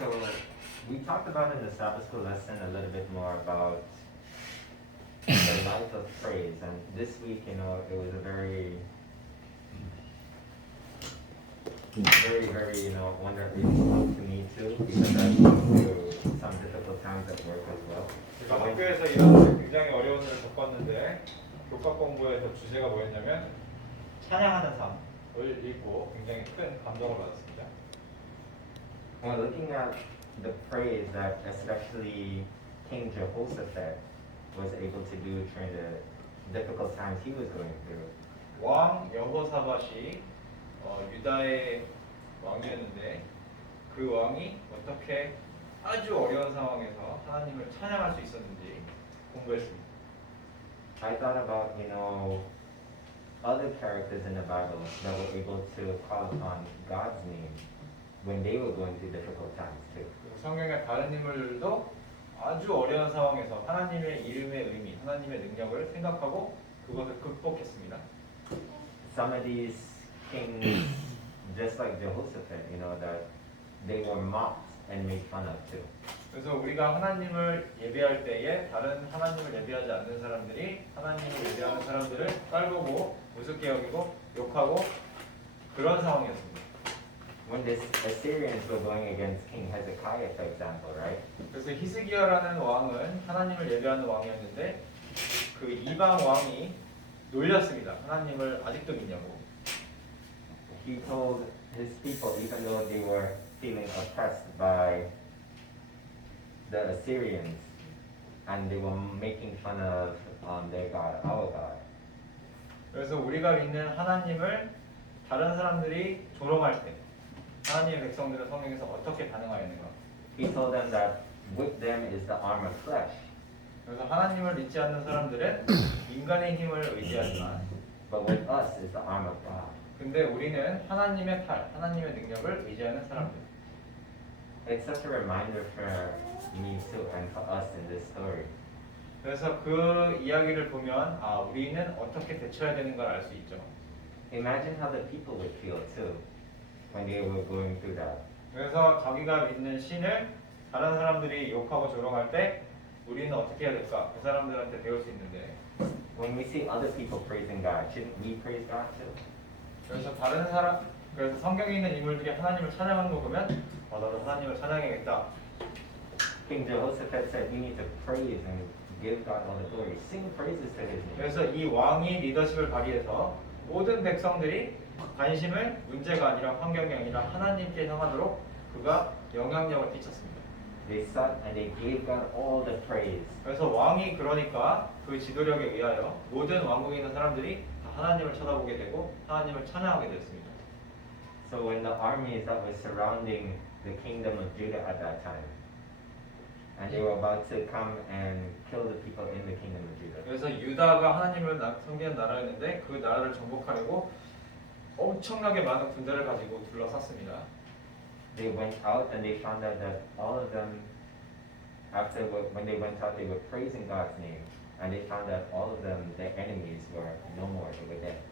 So we talked about in the Sabbath school lesson a little bit more about the life of praise, and this week, it was a very, wonderfully spoke to me too, because I've gone through some difficult times at work as well. 제가 학교에서 일하는데 굉장히 어려운 일을 겪었는데 교과 공부에서 주제가 뭐였냐면 찬양하는 삶을 읽고 굉장히 큰 감동을 받았습니다. When looking at the praise that especially King Jehoshaphat was able to do during the difficult times he was going through. 왕 여호사밧이 유다의 왕이었는데 그 왕이 어떻게 아주 어려운 상황에서 하나님을 찬양할 수 있었는지 공부했습니다. I thought about, other characters in the Bible that were able to call upon God's name when they were going through difficult times too. 성경의 다른 인물들도 아주 어려운 상황에서 하나님의 이름의 의미, 하나님의 능력을 생각하고 그것을 극복했습니다. Some of these kings, just like Jehoshaphat, that they were mocked and made fun of too. 그래서 우리가 하나님을 예배할 때에 다른 하나님을 예배하지 않는 사람들이 하나님을 예배하는 사람들을 깔보고 우습게 여기고 욕하고 그런 상황이었습니다. When the Assyrians were going against King Hezekiah, for example, right? 그래서 히스기야라는 왕은 하나님을 예배하는 왕이었는데 그 이방 왕이 놀렸습니다. 하나님을 아직도 믿냐고. He told his people, even though they were feeling oppressed by the Assyrians, and they were making fun of their God, our God. 그래서 우리가 믿는 하나님을 다른 사람들이 조롱할 때 하나님의 백성들은 성경에서 어떻게 반응하였는가? He told them that with them is the arm of flesh, 그래서 하나님을 믿지 않는 사람들은 인간의 힘을 의지하지만 but with us is the arm of God. 근데 우리는 하나님의 팔, 하나님의 능력을 의지하는 사람들. It's such a reminder for me too and for us in this story. 그래서 그 이야기를 보면 우리는 어떻게 대처해야 되는 걸 알 수 있죠. Imagine how the people would feel too when they were going through that. 그래서 자기가 믿는 신을 다른 사람들이 욕하고 조롱할 때 우리는 어떻게 해야 될까? 그 사람들한테 배울 수 있는데. When we see other people praising God, shouldn't we praise God too? 그래서 성경에 있는 인물들이 하나님을 찬양하는 거 보면 나도 하나님을 찬양해야겠다. King Jehoshaphat said, "We need to praise and give God all the glory. Sing praises to His name." 그래서 이 왕이 리더십을 발휘해서 모든 백성들이 관심을 문제가 아니라 환경이 아니라 하나님께 향하도록 그가 영향력을 끼쳤습니다. They sought and they gave God all the praise. 그래서 왕이 그러니까 그 지도력에 의하여 모든 왕국에 있는 사람들이 다 하나님을 쳐다보게 되고 하나님을 찬양하게 되었습니다. So when the armies that were surrounding the kingdom of Judah at that time, and they were about to come and kill the people in the kingdom of Judah. 그래서 유다가 하나님을 섬기는 나라였는데 그 나라를 정복하려고 엄청나게 많은 군대를 가지고 둘러쌌습니다. They went out and they found out that all of them, when they went out, they were praising God's name, and they found that all of them, their enemies, were no more; they were dead.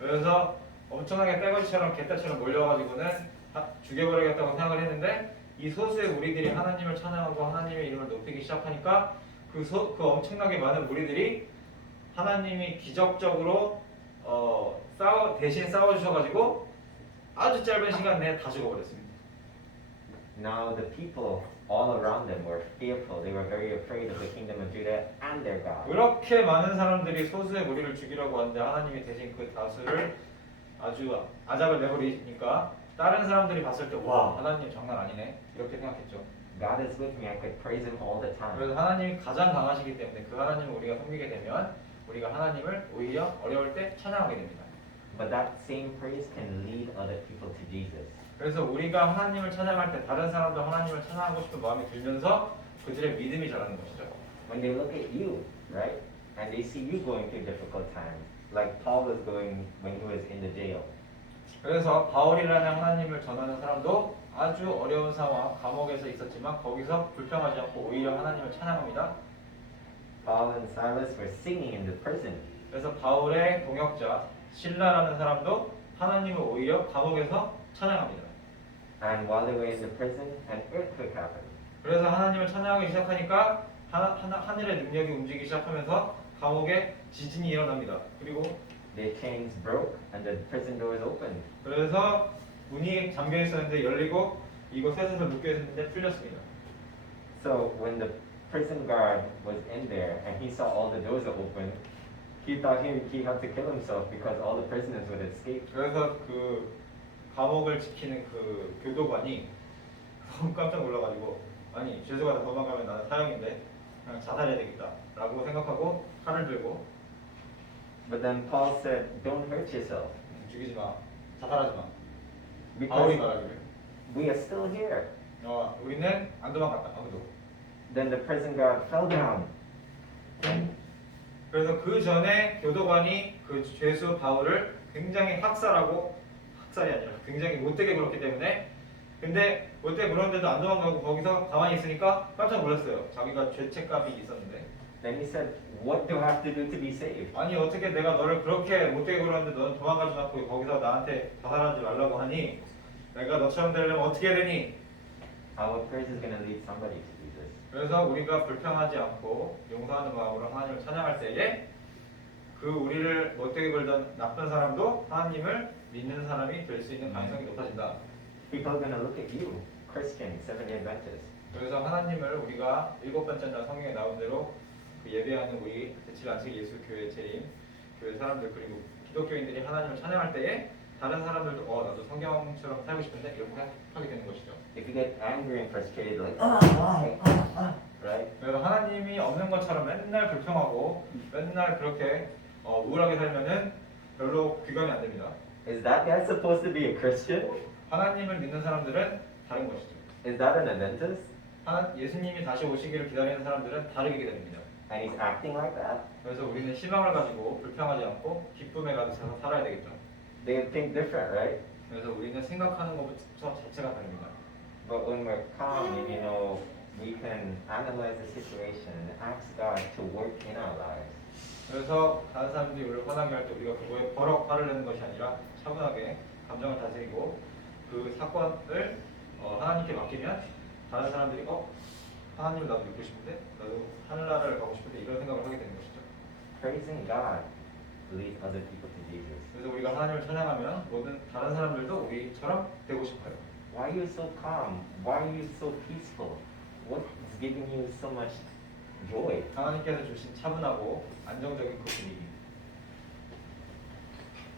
그래서 엄청나게 떼거지처럼 개떼처럼 몰려가지고는 죽여버리겠다고 생각을 했는데 이 소수의 무리들이 하나님을 찬양하고 하나님의 이름을 높이기 시작하니까 그 엄청나게 많은 무리들이 하나님이 기적적으로 대신 싸워주셔가지고 아주 짧은 시간 내에 다 죽어버렸습니다. Now the people all around them were fearful. They were very afraid of the kingdom of Judah and their God. 그렇게 많은 사람들이 소수의 무리를 죽이려고 하는데 하나님이 대신 그 다수를 아주 아작을 내버리니까 다른 사람들이 봤을 때 와 하나님 장난 아니네 이렇게 생각했죠. God is with me. I could praise Him all the time. 그래서 하나님이 가장 강하시기 때문에 그 하나님을 우리가 섬기게 되면 우리가 하나님을 오히려 어려울 때 찬양하게 됩니다. But that same praise can lead other people to Jesus. 그래서 우리가 하나님을 찬양할 때 다른 사람도 하나님을 찬양하고 싶은 마음이 들면서 그들의 믿음이 자라는 것이죠. When they look at you, right, and they see you going through difficult times, like Paul was going when he was in the jail. 그래서 바울이라는 하나님을 전하는 사람도 아주 어려운 상황, 감옥에서 있었지만 거기서 불평하지 않고 오히려 하나님을 찬양합니다. Paul and Silas were singing in the prison. 그래서 바울의 동역자 실라라는 사람도 하나님을 오히려 감옥에서 찬양합니다. And while they were in the prison, an earthquake happened. 그래서 하나님을 찬양하기 시작하니까 하늘의 능력이 움직이기 시작하면서 감옥에 지진이 일어납니다. 그리고 Their chains broke and the prison doors opened. 그래서 문이 잠겨 있었는데 열리고 이곳 셋에서 묶여 있었는데 풀렸습니다. So when the prison guard was in there and he saw all the doors are open, he thought he had to kill himself because all the prisoners would escape. 그래서 그 감옥을 지키는 그 교도관이 너무 깜짝 놀라가지고 아니 죄수가 다 도망가면 나는 사형인데 그냥 자살해야 되겠다라고 생각하고 칼을 들고 But then Paul said, "Don't hurt yourself 죽이지 마, 자살하지 마. 바울이 because 말하기를 we are still here." 우리는 안 도망갔다 아무도. Then the prison guard fell down. 그래서 그 전에 교도관이 그 죄수 바울을 굉장히 학살이 아니라 굉장히 못되게 굴었기 때문에 근데 못되게 굴었는데도 안 도망가고 거기서 가만히 있으니까 깜짝 놀랐어요. 자기가 죄책감이 있었는데 Then he said, "What do I have to do to be saved?" 아니 어떻게 내가 너를 그렇게 못되게 굴었는데 너는 도망가지 않고 거기서 나한테 자살하지 말라고 하니 내가 너처럼 되려면 어떻게 해야 되니? Our prayers is going to lead somebody to do this. 그래서 우리가 불평하지 않고 용서하는 마음으로 하나님을 찬양할 때에 그 우리를 못되게 굴던 나쁜 사람도 하나님을 믿는 사람이 될 수 있는 가능성이 높아진다. People are going to look at you, Christian, Seventh-day Adventist. 그래서 하나님을 우리가 7번째 날 성경에 나온 대로 그 예배하는 우리 대칠 안식 예수 교회 재림 교회 사람들 그리고 기독교인들이 하나님을 찬양할 때에 다른 사람들도 나도 성경처럼 살고 싶은데 이렇게 하게 되는 것이죠. If you get angry and frustrated, like, right? 그래서 하나님이 없는 것처럼 맨날 불평하고 맨날 그렇게 우울하게 살면은 별로 귀감이 안 됩니다. Is that guy supposed to be a Christian? 하나님을 믿는 사람들은 다른 것이죠. Is that an Adventist? 예수님이 다시 오시기를 기다리는 사람들은 다르게 기다립니다. And he's acting like that? 그래서 우리는 희망을 가지고 불평하지 않고 기쁨에 가득 살아야 되겠죠. They think different, right? 그래서 우리는 생각하는 것부터 자체가 다릅니다. But when we're calm, you know, we can analyze the situation and ask God to work in our lives. 그래서 다른 사람들이 우리를 화나게 할 때 우리가 그거에 버럭 화를 내는 것이 아니라 차분하게 감정을 다스리고 그 사건을 하나님께 맡기면 다른 사람들이 하나님을 나도 믿고 싶은데 나도 하늘나라를 가고 싶은데 이런 생각을 하게 되는 것이죠. Praising God leads other people to Jesus. 그래서 우리가 하나님을 찬양하면 모든 다른 사람들도 우리처럼 되고 싶어요. Why are you so calm? Why are you so peaceful? What's giving you so much joy? 하나님께서 주신 차분하고 안정적인 그 분위기.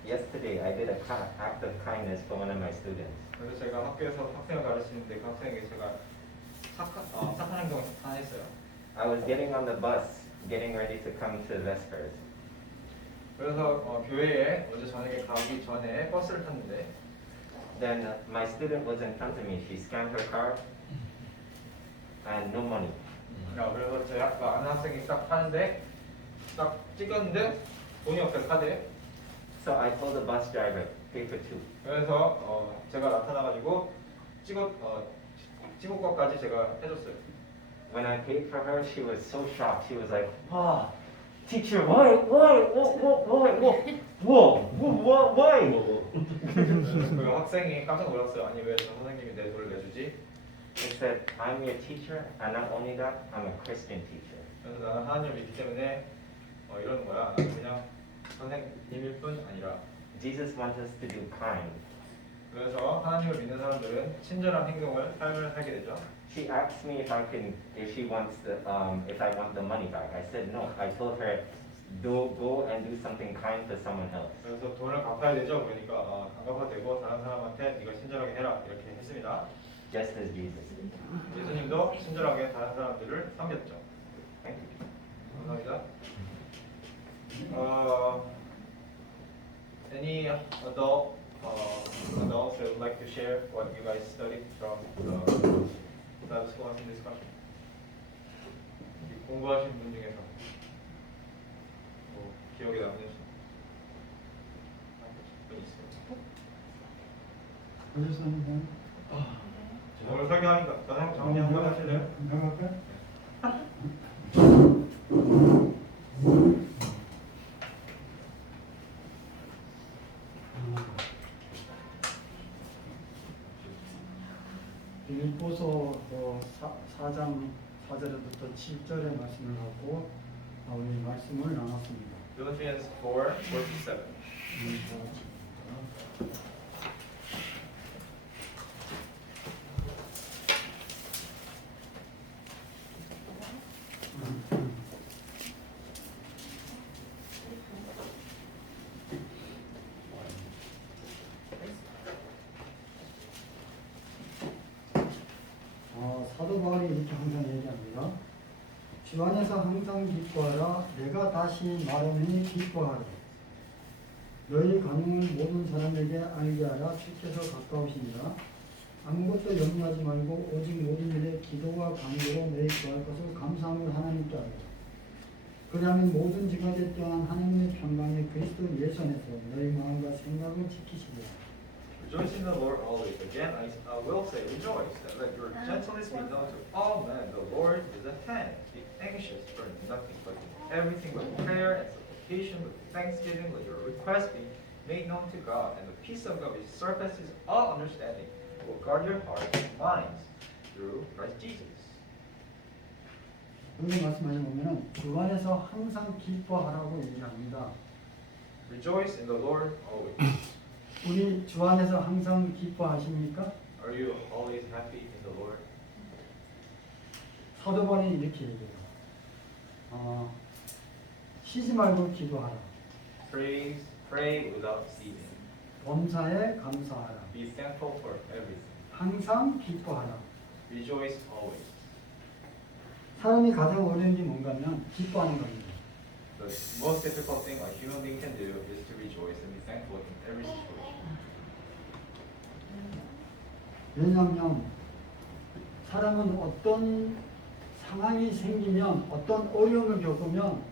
Yesterday, I did an act of kindness for one of my students. 그래서 제가 학교에서 학생을 가르치는데 그 학생에게 제가 착한 행동을 했어요. I was getting on the bus, getting ready to come to Vespers. 그래서 교회에 어제 저녁에 가기 전에 버스를 탔는데 Then my student was in front of me. She scanned her card and no money. 그래서 제 아는 학생이 딱 타는데 딱 찍었는데 돈이 없어요 카드에. So I told the bus driver, pay for two. 그래서 제가 나타나가지고 찍을 것까지 제가 해줬어요. When I paid for her, she was so shocked. She was like, "Ah, teacher, why? 그 학생이 깜짝 놀랐어요. 아니 왜 저 선생님이 내 돈을 내주지? He said, I'm your teacher, and not only that, I'm a Christian teacher. 그래서 나는 하나님을 믿기 때문에 이러는 거야. 나는 그냥 선생님일 뿐 아니라. Jesus wants us to do kind. 그래서 하나님을 믿는 사람들은 친절한 삶을 살게 되죠. She asked me if I want the money back. I said no. I told her, go and do something kind for someone else. 그래서 돈을 갚아야 되죠. 그러니까 안 갚아도 되고 다른 사람한테 네가 친절하게 해라 이렇게 했습니다. Just as Jesus. 예수님도 친절하게 다른 사람들을 섬겼죠. Thank you. 감사합니다. Any adults that would like to share what you guys studied from Bible school in this country? 공부하신 분 중에서 기억에 남는 분 있어요? 오늘 설교하니까 정리 한번 하실래요? 빌립보서 4장 4절부터 7절의 말씀을 갖고 우리 말씀을 나눴습니다. Philippians 4, 4-7. 사도 바울이 이렇게 항상 얘기합니다. 주 안에서 항상 기뻐하라. 내가 다시 말하노니 기뻐하라. 너희 간용을 모든 사람에게 알게 하라. 주께서 가까우시니라. 아무것도 염려하지 말고 오직 모든 일에 기도와 간구로 너희 구할 것을 감사함으로 하나님께 하라. 그리하면 모든 지각에 떠난 하나님의 평강에 그리스도 예수 안에서 너희 마음과 생각을 지키시리라. Rejoice in the Lord always. Again, I will say, rejoice. Let your gentleness be known to all men. The Lord is at hand. Be anxious for nothing, but in everything with prayer and supplication, with thanksgiving, let your requests be made known to God. And the peace of God, which surpasses all understanding, will guard your hearts and minds through Christ Jesus. 여기 말씀하신 보면은 주 안에서 항상 기뻐하라고 얘기합니다. Rejoice in the Lord always. 우리 주 안에서 항상 기뻐하십니까? Are you always happy in the Lord? 사도 바울이 이렇게 얘기해요. 쉬지 말고 기도하라. Pray without ceasing. 범사에 감사하라. Be thankful for everything. 항상 기뻐하라. Rejoice always. 사람이 가장 어려운 게 뭔가면 기뻐하는 겁니다. The most difficult thing a human being can do is to rejoice and be thankful in every situation. 왜냐하면 사람은 어떤 상황이 생기면 어떤 어려움을 겪으면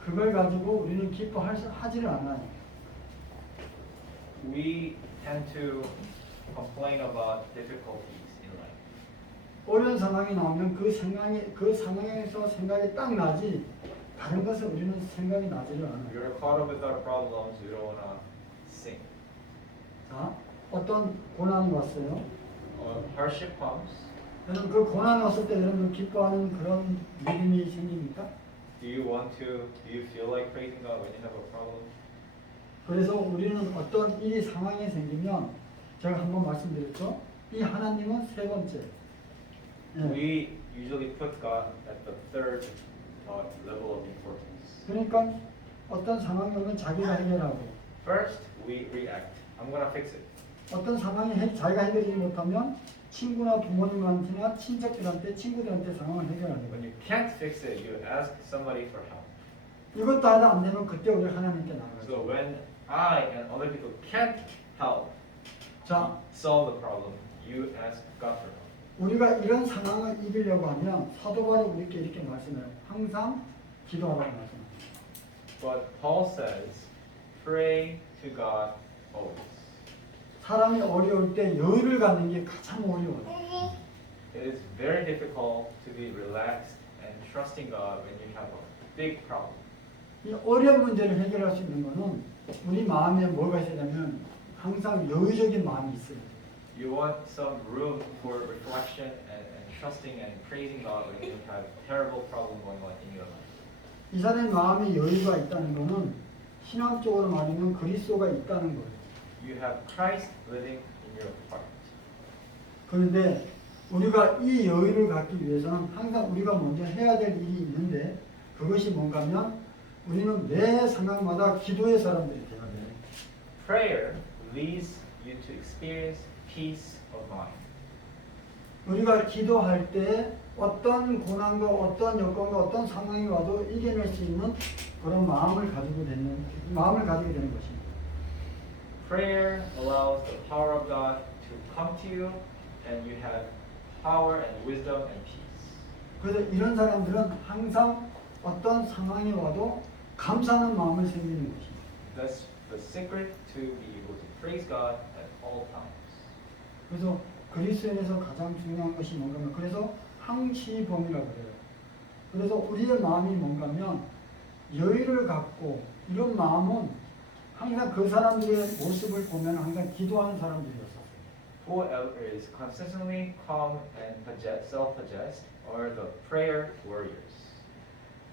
그걸 가지고 우리는 기뻐하지를 않아요. We tend to complain about difficulties in life. 어려운 상황이 나오면 그 상황에서 생각이 딱 나지 다른 것은 우리는 생각이 나지를 않아요. We're caught up with our problems. We don't want to sing. 자, 어떤 고난이 왔어요. Hardship comes. 여러분 그 고난 왔을 때 여러분 기뻐하는 그런 믿음이 생깁니까? Do you feel like praising God when you have a problem? 그래서 우리는 어떤 일이 상황이 생기면 제가 한번 말씀드렸죠. 이 하나님은 세 번째. 예. We usually put God at the third level of importance. 그러니까 어떤 상황이 오면 자기가 해결하고 First, we react. I'm gonna fix it. 어떤 상황이 자기가 해결하지 못하면 친구나 부모님한테나 친척들한테 친구들한테 상황을 해결하는 When 거예요. you can't fix it, you ask somebody for help. 이것도 하다 안 되면 그때 우리 하나님께 나가요. So when I and other people can't help 자, solve the problem, you ask God for help. 우리가 이런 상황을 이기려고 하면 사도 바울이 우리께 이렇게 말씀해요. 항상 기도하라고 말씀합니다. But Paul says, pray to God always. 사람이 어려울 때 여유를 갖는 게 가장 어려워요. It is very difficult to be relaxed and trusting God when you have a big problem. 이 어려운 문제를 해결할 수 있는 거는 우리 마음에 뭐가 있어야 되면 항상 여유적인 마음이 있어요. You want some room for reflection and trusting and praising God when you have terrible problem going on in your life. 이 사람의 마음에 여유가 있다는 거는 신앙적으로 말하면 그리스도가 있다는 거예요. You have Christ living in your heart. 그런데 우리가 이 여유를 갖기 위해서는 항상 우리가 먼저 해야 될 일이 있는데 그것이 뭔가 하면 우리는 매 상황마다 기도의 사람들이 되어야 돼요. Prayer leads you to experience peace of mind. 우리가 기도할 때 어떤 고난과 어떤 여건과 어떤 상황이 와도 이겨낼 수 있는 그런 마음을 가지게 되는 것입니다. Prayer allows the power of God to come to you, and you have power and wisdom and peace. 그래서 이런 사람들은 항상 어떤 상황이 와도 감사하는 마음을 생기는 것입니다. That's the secret to be able to praise God at all times. 그래서 그리스도인에서 가장 중요한 것이 뭔가면 그래서 항시범이라고 그래요. 그래서 우리의 마음이 뭔가면 여유를 갖고 이런 마음은 항상 그 사람들의 모습을 보면 항상 기도하는 사람들이었어요. whoever is consistently calm and self-possessed are the prayer warriors.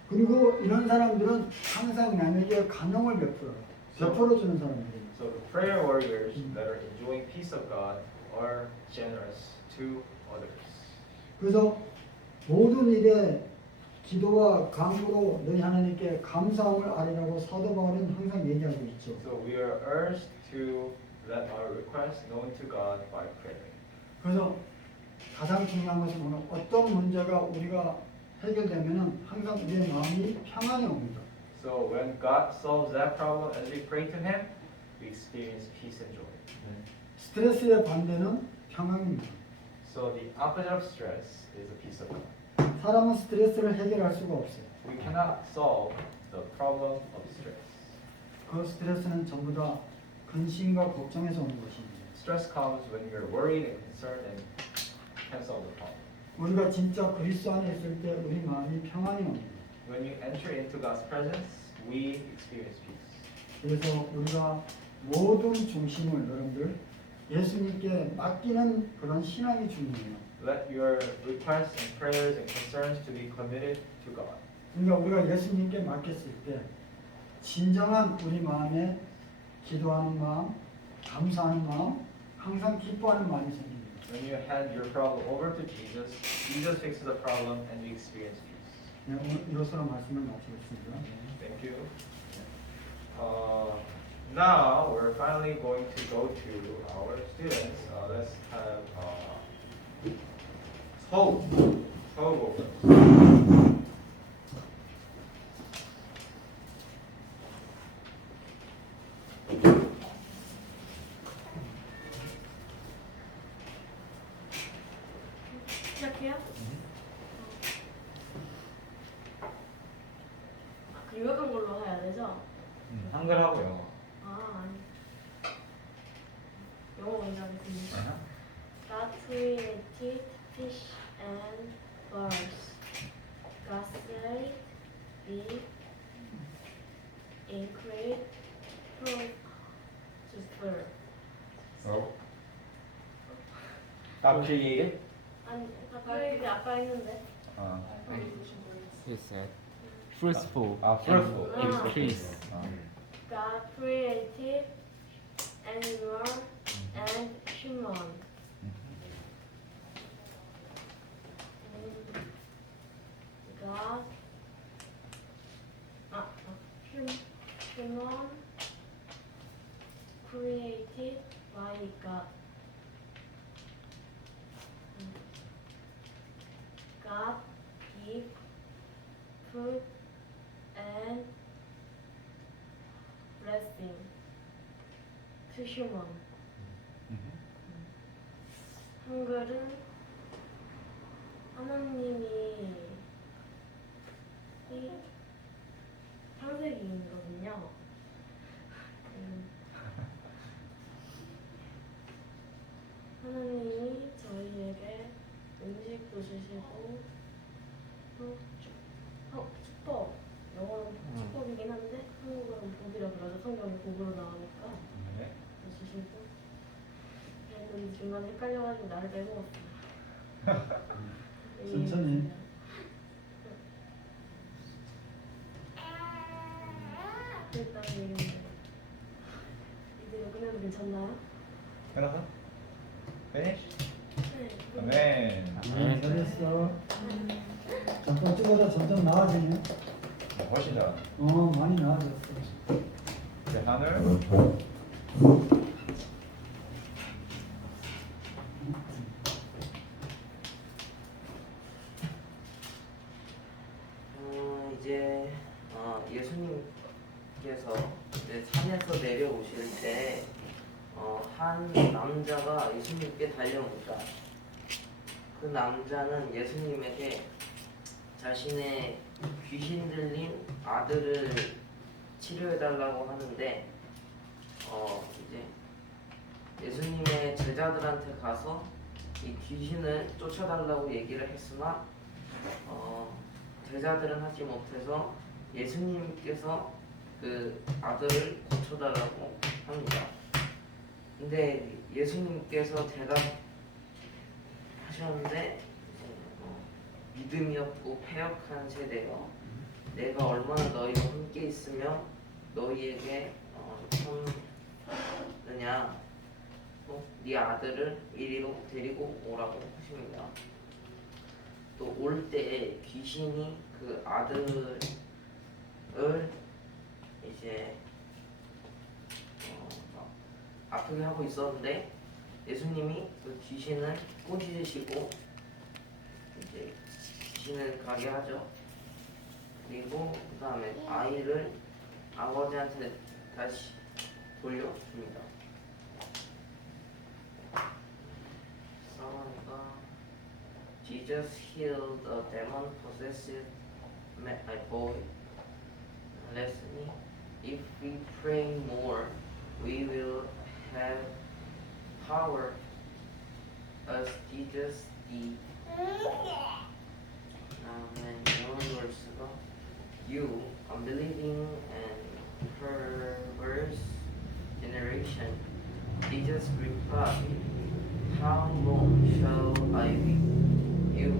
그리고 이런 사람들은 항상 남에게 간용을 베풀어주는 사람들이에요. So the prayer warriors that are enjoying peace of God are generous to others. 그래서 모든 일에 기도와 간구로 너희 하나님께 감사함을 아뢰라고 사도 바울은 항상 얘기하고 있죠. So we are urged to let our requests known to God by praying. 그래서 가장 중요한 것은 오늘 어떤 문제가 우리가 해결되면은 항상 우리의 마음이 평안이 옵니다. So when God solves that problem as we pray to Him, we experience peace and joy. 스트레스의 반대는 평안입니다. So the opposite of stress is a peace of God. 사람은 스트레스를 해결할 수가 없어요. We cannot solve the problem of stress. 그 스트레스는 전부 다 근심과 걱정에서 오는 것입니다. Stress comes when we are worried and concerned and can't solve the problem. 우리가 진짜 그리스도 안에 있을 때 우리 마음이 평안이 옵니다. When you enter into God's presence, we experience peace. 그래서 우리가 모든 중심을 여러분들 예수님께 맡기는 그런 신앙이 중요해요. Let your requests and prayers and concerns to be committed to God. 그러니까 우리가 예수님께 맡겼을 때 진정한 우리 마음에 기도하는 마음, 감사하는 마음, 항상 기뻐하는 마음이 생깁니다. When you hand your problem over to Jesus, Jesus fixes the problem and we experience peace. 네, 오늘 이로써 말씀을 마치겠습니다. Thank you. Now we're finally going to go to our students. Let's have 서우 go. 시작해요? 그 유명한 걸로 해야 되죠? 한글하고 영어. 아, 아니. 영어 먼저 하겠습니다. God created fish and birds. God said, be increase fruitful. So, God created. 아니, 그게 아까 했는데. He said, fruitful fruitful. Ah. increase. God created animal and human. God, human created by God. God give food and blessing to human. 한글은 하나님이 이 창세기이거든요. 하나님이 저희에게 음식도 주시고 축복, 영어는 축복이긴 한데 한국어는 복이라 그러죠. 성경에 복으로 나오니까 네. 주시고 그랬는데 중간에 헷갈려가지고 나를 빼먹었어요. 천천히. 일단 얘기했는데 이대로 끝내도 괜찮나요? 끝났어? Finish? 네. 아멘. 잘했어. 잠깐 찍어다 점점 나아지네. 훨씬 잘. 많이 나아졌어. 이제 하늘. 이제 예수님께서 이제 산에서 내려오실 때 한 남자가 예수님께 달려옵니다. 그 남자는 예수님에게 자신의 귀신 들린 아들을 치료해달라고 하는데 이제 예수님의 제자들한테 가서 이 귀신을 쫓아달라고 얘기를 했으나 제자들은 하지 못해서 예수님께서 그 아들을 고쳐달라고 합니다. 근데 예수님께서 대답하셨는데 믿음이 없고 패역한 세대여 내가 얼마나 너희와 함께 있으며 너희에게 참느냐 네 아들을 이리로 데리고 오라고 하십니다. 또 올 때 귀신이 그 아들을 이제 아프게 하고 있었는데 예수님이 그 귀신을 꾸짖으시고 이제 귀신을 가게 하죠. 그리고 그 다음에 아이를 아버지한테 다시 돌려줍니다. 상황이가 Jesus healed a demon-possessed boy. Lesson: If we pray more, we will have power as Jesus did. 다음에 이런 verse가 You unbelieving and perverse generation, Jesus replied, How long shall I be with you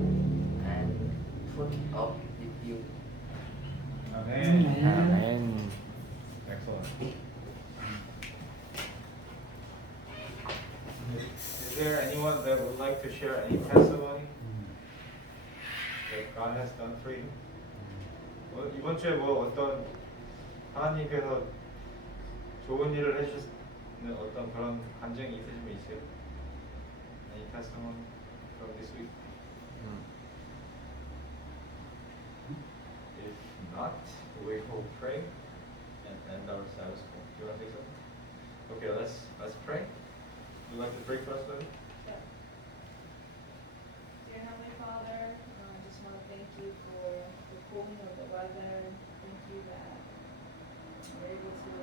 and put up with you? 아멘. 아멘. Excellent. Is there anyone that would like to share any testimony that God has done for you? 이번 주에 뭐 어떤 하나님께서 좋은 일을 해주시는 어떤 그런 간증이 있으시면 있어요? Any testimony from this week? If not, we will pray and end our Sabbath school. Do you want to say something? Okay, let's pray. Would you like to pray for us, Lily? Dear Heavenly Father, I just want to thank you for the cooling of the weather. Thank you that we're able to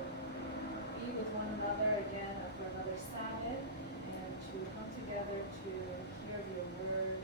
be with one another again after another Sabbath and to come together to hear your word